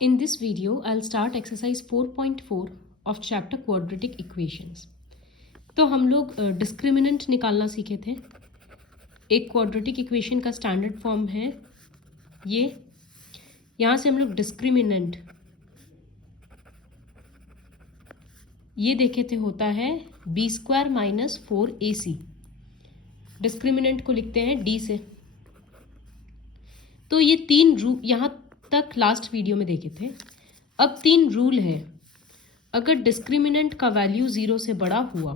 In this video, I'll start exercise 4.4 of chapter quadratic equations. तो हम लोग discriminant निकालना सीखे थे. एक क्वाड्रेटिक इक्वेशन का स्टैंडर्ड फॉर्म है ये. यहाँ से हम लोग डिस्क्रिमिनेंट ये देखे थे होता है b² माइनस 4ac. डिस्क्रिमिनेंट को लिखते हैं d से. तो ये तीन रूल यहाँ तक लास्ट वीडियो में देखे थे. अब तीन रूल है. अगर डिस्क्रिमिनेंट का वैल्यू 0 से बड़ा हुआ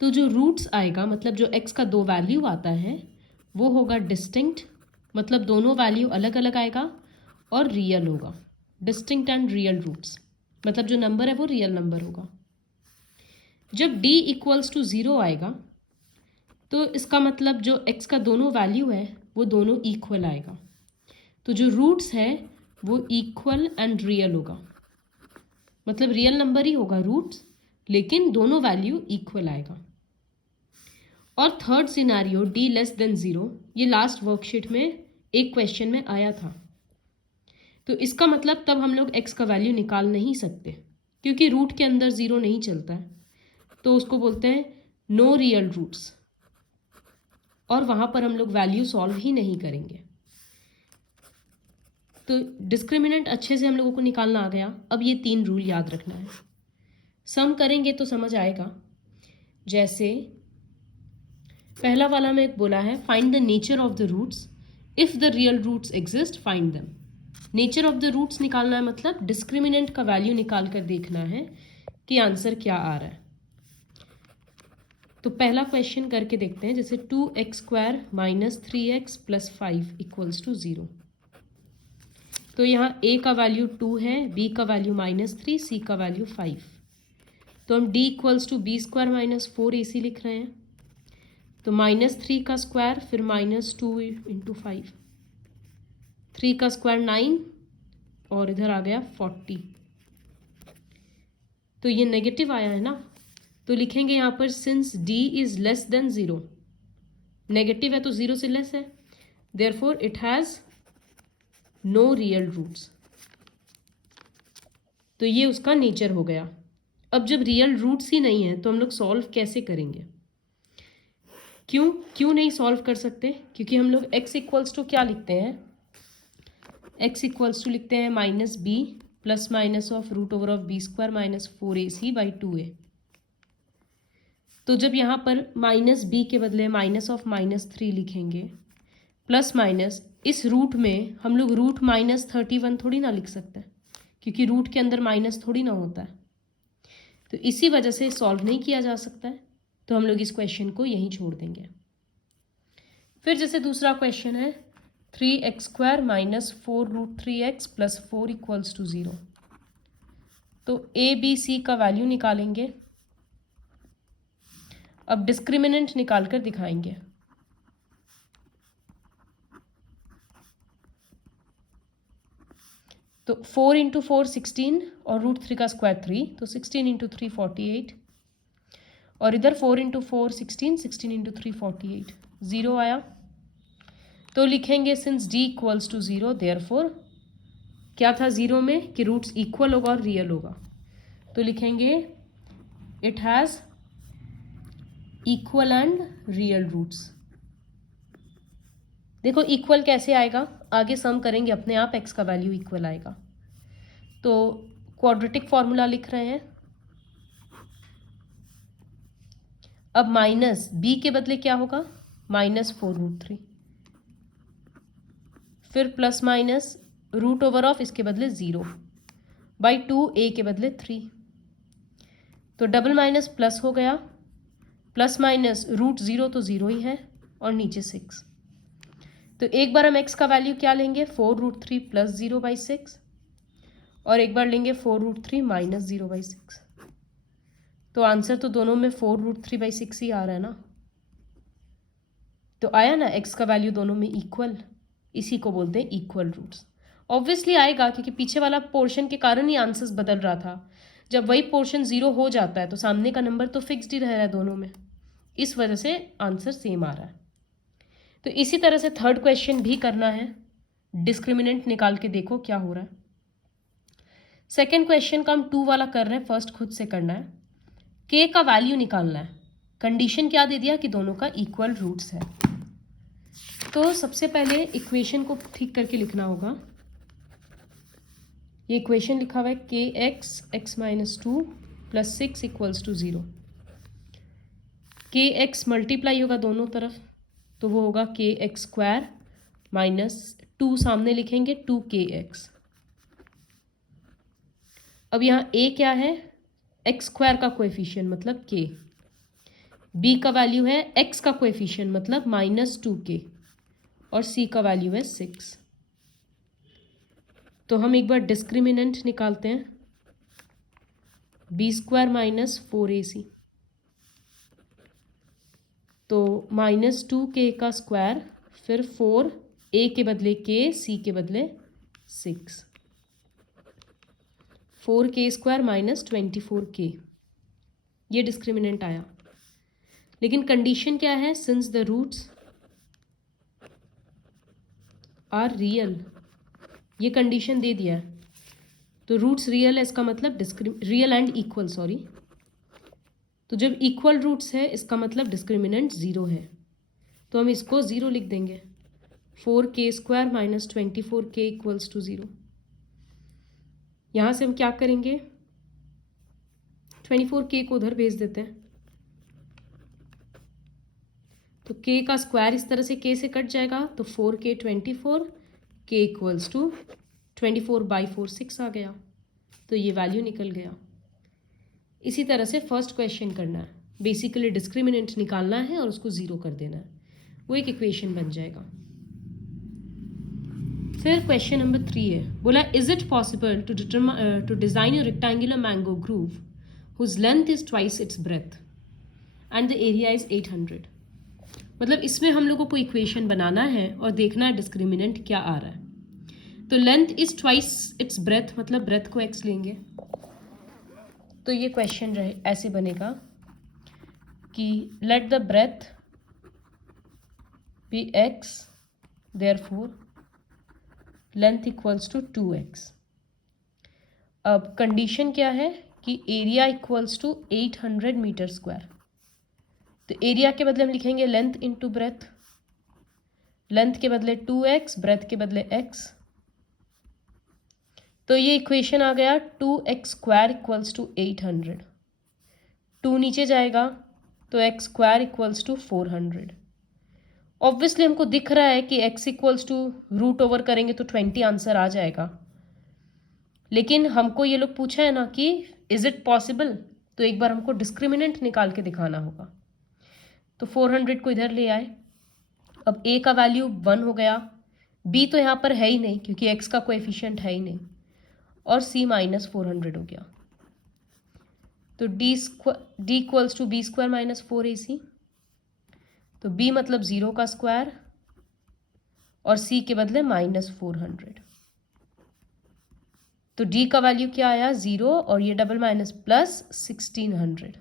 तो जो रूट्स आएगा, मतलब जो x का दो वैल्यू आता है वो होगा डिस्टिंक्ट, मतलब दोनों वैल्यू अलग अलग आएगा, और रियल होगा. डिस्टिंक्ट एंड रियल रूट्स, मतलब जो नंबर है वो रियल नंबर होगा. जब d इक्वल्स टू 0 आएगा तो इसका मतलब जो x का दोनों वैल्यू है वो दोनों इक्वल आएगा. तो जो रूट्स है वो इक्वल एंड रियल होगा, मतलब रियल नंबर ही होगा रूट्स, लेकिन दोनों वैल्यू इक्वल आएगा. और third scenario d less than 0, ये लास्ट वर्कशीट में एक क्वेश्चन में आया था. तो इसका मतलब तब हम लोग x का वैल्यू निकाल नहीं सकते क्योंकि रूट के अंदर 0 नहीं चलता है. तो उसको बोलते हैं नो रियल रूट्स, और वहाँ पर हम लोग वैल्यू सॉल्व ही नहीं करेंगे. तो डिस्क्रिमिनेंट अच्छे से हम लोगों को निकालना आ गया. अब ये तीन रूल याद रखना है. सम करेंगे तो समझ आएगा. जैसे पहला वाला में एक बोला है find the nature of the roots, if the real roots exist find them. Nature of the roots निकालना है, मतलब डिस्क्रिमिनेंट का वैल्यू निकाल कर देखना है कि आंसर क्या आ रहा है. तो पहला क्वेश्चन करके देखते हैं. जैसे 2x² minus 3x plus 5 equals to 0. तो यहाँ a का वैल्यू 2 है, b का वैल्यू -3, c का वैल्यू 5. तो हम d equals to b² minus 4ac लिख रहे हैं. तो -3 का स्क्वायर, फिर -2 इंटू 5, 3 का स्क्वायर 9, और इधर आ गया 40. तो ये नेगेटिव आया है ना, तो लिखेंगे यहाँ पर since d is less than 0, negative है तो 0 से लेस है, therefore it has no real roots. तो ये उसका नेचर हो गया. अब जब रियल रूट्स ही नहीं है तो हम लोग सॉल्व कैसे करेंगे? क्यों नहीं सॉल्व कर सकते? क्योंकि हम लोग x इक्वल्स टू क्या लिखते हैं? x इक्वल्स टू लिखते हैं -b plus minus of root over of b² minus 4ac/2a. तो जब यहाँ पर -b के बदले -3 लिखेंगे, प्लस माइनस, इस रूट में हम लोग रूट -31 थोड़ी ना लिख सकते हैं क्योंकि रूट के अंदर माइनस थोड़ी ना होता है. तो इसी वजह से सॉल्व नहीं किया जा सकता है. तो हम लोग इस क्वेश्चन को यहीं छोड़ देंगे. फिर जैसे दूसरा क्वेश्चन है 3x² minus 4√3x plus 4 equals to 0. तो a b c का वैल्यू निकालेंगे. अब डिस्क्रिमिनेंट निकाल कर दिखाएंगे. तो 4 इंटू 4 16, और √3 का स्क्वायर 3, तो 16 इंटू 3 48, और इधर 4 इंटू 4 16, 16 इंटू 3 48, 0 आया. तो लिखेंगे since d equals to 0, therefore क्या था 0 में कि रूट्स इक्वल होगा और रियल होगा. तो लिखेंगे it has equal and real roots. देखो इक्वल कैसे आएगा, आगे सम करेंगे अपने आप x का वैल्यू इक्वल आएगा. तो क्वाड्रेटिक फॉर्मूला लिख रहे हैं. अब माइनस b के बदले क्या होगा, -4√3, फिर plus minus root over of इसके बदले 0/2, a के बदले 3. तो डबल माइनस प्लस हो गया, प्लस माइनस √0 तो 0 ही है, और नीचे 6. तो एक बार हम x का वैल्यू क्या लेंगे, 4√3 प्लस 0/6, और एक बार लेंगे 4√3 माइनस 0/6. तो आंसर तो दोनों में 4√3/6 ही आ रहा है ना. तो आया ना x का वैल्यू दोनों में इक्वल. इसी को बोलते हैं इक्वल रूट्स. ऑब्वियसली आएगा क्योंकि पीछे वाला पोर्शन के कारण ही आंसर्स बदल रहा था. जब वही पोर्शन 0 हो जाता है तो सामने का नंबर तो फिक्स्ड ही रह रहा है दोनों में, इस वजह से आंसर सेम आ रहा है. तो इसी तरह से थर्ड क्वेश्चन भी करना है. डिस्क्रिमिनेंट निकाल के देखो क्या हो रहा है. सेकेंड क्वेश्चन का हम 2 वाला कर रहे हैं, फर्स्ट खुद से करना है। के का वैल्यू निकालना है। कंडीशन क्या दे दिया कि दोनों का इक्वल रूट्स है। तो सबसे पहले इक्वेशन को ठीक करके लिखना होगा। ये इक्वेशन लिखा हुआ है के x minus 2 plus 6 equals to 0। के एक्स मल्टीप्लाई होगा दोनों तरफ, तो वो होगा के एक्स स्क्वायर माइनस 2 सामने लिखेंगे 2 के एक्स। अब यहाँ ए क्या है, एक्स स्क्वायर का कोएफिशिएंट मतलब के। बी का वैल्यू है एक्स का कोएफिशिएंट मतलब माइनस 2k और सी का वैल्यू है 6। तो हम एक बार डिस्क्रिमिनेंट निकालते हैं, बी स्क्वायर माइनस 4ac, तो माइनस 2k का स्क्वायर, फिर 4 a के बदले k, c के बदले 6, 4k स्क्वायर माइनस 24k। ये डिस्क्रिमिनेंट आया। लेकिन कंडीशन क्या है, since the roots are real, ये कंडीशन दे दिया है। तो रूट्स रियल है, इसका मतलब रियल एंड इक्वल, सॉरी। तो जब इक्वल रूट्स है इसका मतलब डिस्क्रिमिनेंट 0 है, तो हम इसको 0 लिख देंगे। 4k square minus 24k equals to 0। यहाँ से हम क्या करेंगे, 24k को उधर भेज देते हैं, तो k का स्क्वायर इस तरह से k से कट जाएगा, तो 4k 24, k इक्वल्स टू 24/4 6 आ गया। तो ये वैल्यू निकल गया। इसी तरह से फर्स्ट क्वेश्चन करना है, बेसिकली डिस्क्रिमिनेंट निकालना है और उसको 0 कर देना है, वो एक इक्वेशन बन जाएगा। फिर क्वेश्चन नंबर 3 है, बोला is it possible to design a rectangular mango grove whose length is twice its breadth and the area is 800। मतलब इसमें हम लोगों को इक्वेशन बनाना है और देखना है डिस्क्रिमिनेंट क्या आ रहा है। तो length is twice its breadth, मतलब ब्रेथ को x लेंगे। तो ये क्वेश्चन ऐसे बनेगा कि let the breadth be x, therefore length equals to 2x। अब कंडीशन क्या है कि area equals to 800 metre square. तो एरिया के बदले हम लिखेंगे लेंथ इंटू ब्रेथ, लेंथ के बदले 2x, ब्रेथ के बदले x। तो ये इक्वेशन आ गया 2x स्क्वायर इक्वल्स टू 800। 2 नीचे जाएगा तो x square equals to 400। Obviously हमको दिख रहा है कि x equals to root over करेंगे तो 20 आंसर आ जाएगा। लेकिन हमको ये लोग पूछा है ना कि इज इट पॉसिबल, तो एक बार हमको डिस्क्रिमिनेंट निकाल के दिखाना होगा। तो 400 को इधर ले आए। अब a का वैल्यू 1 हो गया, b तो यहाँ पर है ही नहीं क्योंकि x का कोएफिशिएंट है ही नहीं, और c माइनस 400 हो गया। तो d equals to B square minus 4ac। तो b मतलब 0 का स्क्वायर और c के बदले माइनस 400। तो d का वैल्यू क्या आया 0 और ये डबल माइनस प्लस 1600।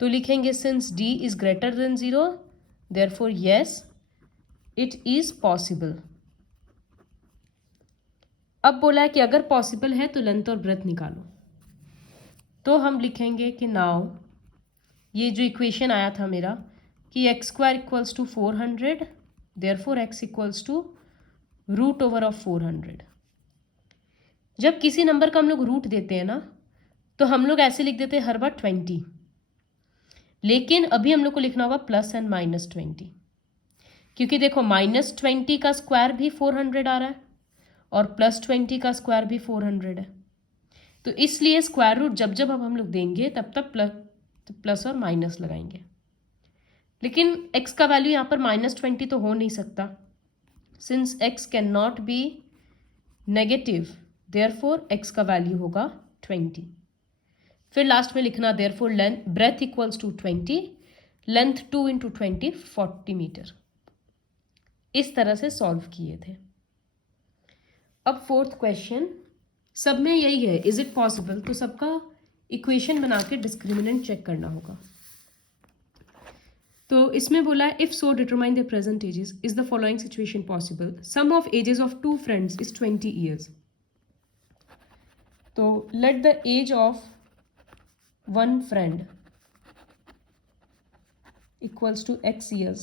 तो लिखेंगे since d is greater than 0 therefore yes it is possible. अब बोला है कि अगर पॉसिबल है तो लेंथ और ब्रेथ निकालो। तो हम लिखेंगे कि नाउ ये जो इक्वेशन आया था मेरा कि x square equals to 400 therefore x equals to root over of 400। जब किसी नंबर का हम लोग रूट देते हैं ना तो हम लोग ऐसे लिख देते हैं हर बार 20, लेकिन अभी हम लोग को लिखना होगा प्लस एंड माइनस 20, क्योंकि देखो माइनस 20 का स्क्वायर भी 400 आ रहा है और प्लस 20 का स्क्वायर भी 400 है। तो इसलिए स्क्वायर रूट जब जब अब हम लोग देंगे तब तब प्लस और माइनस लगाएंगे। लेकिन x का वैल्यू यहाँ पर माइनस 20 तो हो नहीं सकता, since x can not be negative, therefore x का वैल्यू होगा 20। फिर लास्ट में लिखना therefore length breadth equals to 20, length 2 into 20 40 metre. इस तरह से सॉल्व किए थे। अब फोर्थ क्वेश्चन, सब में यही है इज इट पॉसिबल, तो सबका इक्वेशन बना के डिस्क्रिमिनेंट चेक करना होगा। तो इसमें बोला है if so determine the present ages, is the following situation possible, sum of ages of two friends is 20 years, तो let the age of one friend equals to x years,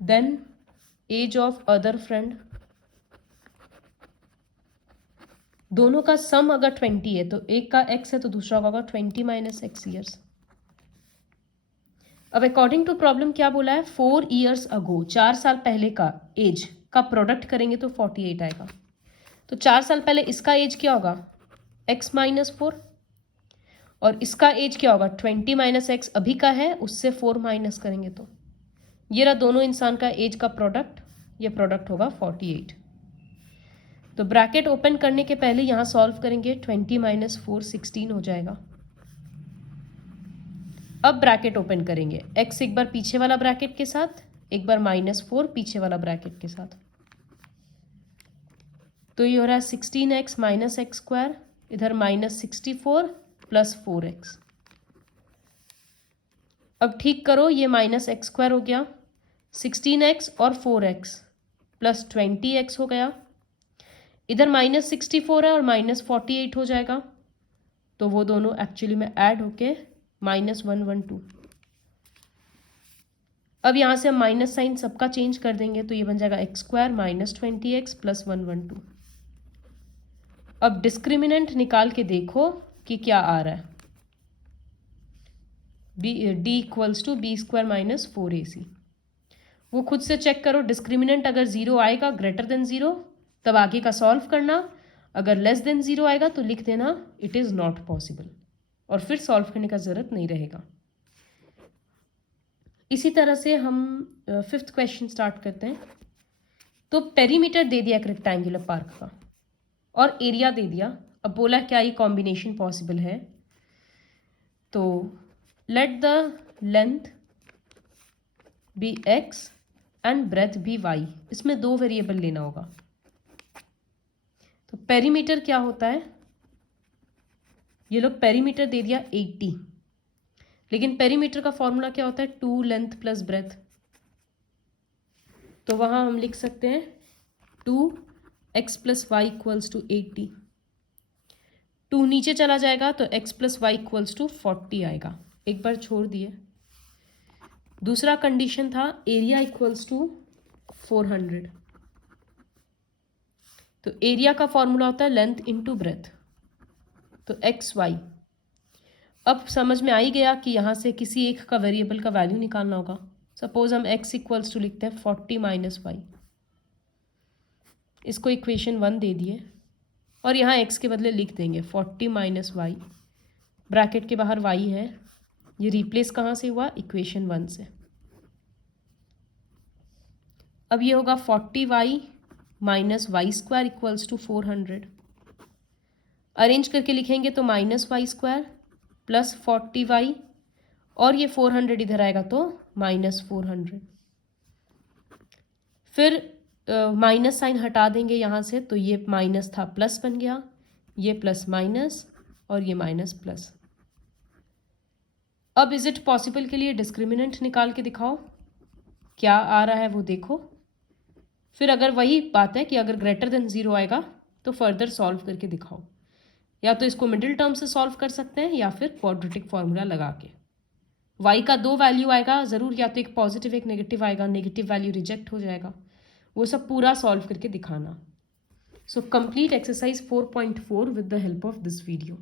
then age of other friend, दोनों का सम अगर 20 है तो एक का x है तो दूसरा का होगा 20 माइनस x ईयर्स। अब अकॉर्डिंग टू प्रॉब्लम क्या बोला है, 4 years अगो, 4 साल पहले का एज का प्रोडक्ट करेंगे तो 48 आएगा। तो 4 साल पहले इसका एज क्या होगा, x माइनस 4, और इसका एज क्या होगा 20 माइनस एक्स अभी का है, उससे 4 माइनस करेंगे तो ये रहा दोनों इंसान का एज का प्रोडक्ट, ये प्रोडक्ट होगा 48। तो ब्रैकेट ओपन करने के पहले यहाँ सॉल्व करेंगे, 20 माइनस 4 16 हो जाएगा। अब ब्रैकेट ओपन करेंगे, x एक बार पीछे वाला ब्रैकेट के साथ, एक बार -4 पीछे वाला ब्रैकेट के साथ, तो ये हो रहा है 16x माइनस एक्स स्क्वायर, इधर -64 प्लस 4x। अब ठीक करो, ये माइनस एक्स स्क्वायर हो गया, 16x और 4x प्लस 20x हो गया, इधर -64 है और -48 हो जाएगा, तो वो दोनों एक्चुअली में ऐड होके -112। अब यहाँ से हम माइनस साइन सबका चेंज कर देंगे, तो ये बन जाएगा x square minus 20x plus 112। अब डिस्क्रिमिनेंट निकाल के देखो कि क्या आ रहा है, d equals to B square minus 4ac। वो खुद से चेक करो, डिस्क्रिमिनेंट अगर 0 आएगा ग्रेटर देन 0 तब आगे का सॉल्व करना, अगर लेस देन 0 आएगा तो लिख देना इट इज़ नॉट पॉसिबल, और फिर सॉल्व करने का ज़रूरत नहीं रहेगा। इसी तरह से हम 5th क्वेश्चन स्टार्ट करते हैं। तो पेरीमीटर दे दिया एक रेक्टेंगुलर पार्क का और एरिया दे दिया, अब बोला क्या ये कॉम्बिनेशन पॉसिबल है, तो let the length be x and breadth be y, इसमें 2 वेरिएबल लेना होगा। तो पेरीमीटर क्या होता है, ये लोग पेरीमीटर दे दिया 80, लेकिन पेरीमीटर का फॉर्मूला क्या होता है 2 लेंथ प्लस ब्रेथ, तो वहाँ हम लिख सकते हैं 2x plus y equals to 80। 2 नीचे चला जाएगा तो x plus y equals to 40 आएगा, एक बार छोड़ दिए। दूसरा कंडीशन था एरिया इक्वल्स टू 400, तो एरिया का फॉर्मूला होता है लेंथ इनटू ब्रेथ, तो एक्स वाई। अब समझ में आ ही गया कि यहाँ से किसी एक का वेरिएबल का वैल्यू निकालना होगा। सपोज हम x इक्वल्स टू लिखते हैं 40 माइनस वाई, इसको इक्वेशन 1 दे दिए और यहाँ x के बदले लिख देंगे 40 माइनस वाई, ब्रैकेट के बाहर y है, ये रिप्लेस कहाँ से हुआ इक्वेशन 1 से। अब ये होगा 40y minus y square equals to 400, arrange करके लिखेंगे तो minus y square plus 40y और ये 400 इधर आएगा तो माइनस 400। फिर माइनस साइन हटा देंगे यहाँ से, तो ये माइनस था प्लस बन गया, ये प्लस माइनस और ये माइनस प्लस। अब इज इट पॉसिबल के लिए डिस्क्रिमिनेंट निकाल के दिखाओ, क्या आ रहा है वो देखो। फिर अगर वही बात है कि अगर ग्रेटर देन 0 आएगा तो फर्दर सॉल्व करके दिखाओ, या तो इसको मिडिल टर्म से सॉल्व कर सकते हैं या फिर क्वाड्रेटिक फॉर्मूला लगा के। y का 2 वैल्यू आएगा ज़रूर, या तो एक पॉजिटिव एक नेगेटिव आएगा, नेगेटिव वैल्यू रिजेक्ट हो जाएगा, वो सब पूरा सॉल्व करके दिखाना। So complete exercise 4.4 with the help of this video.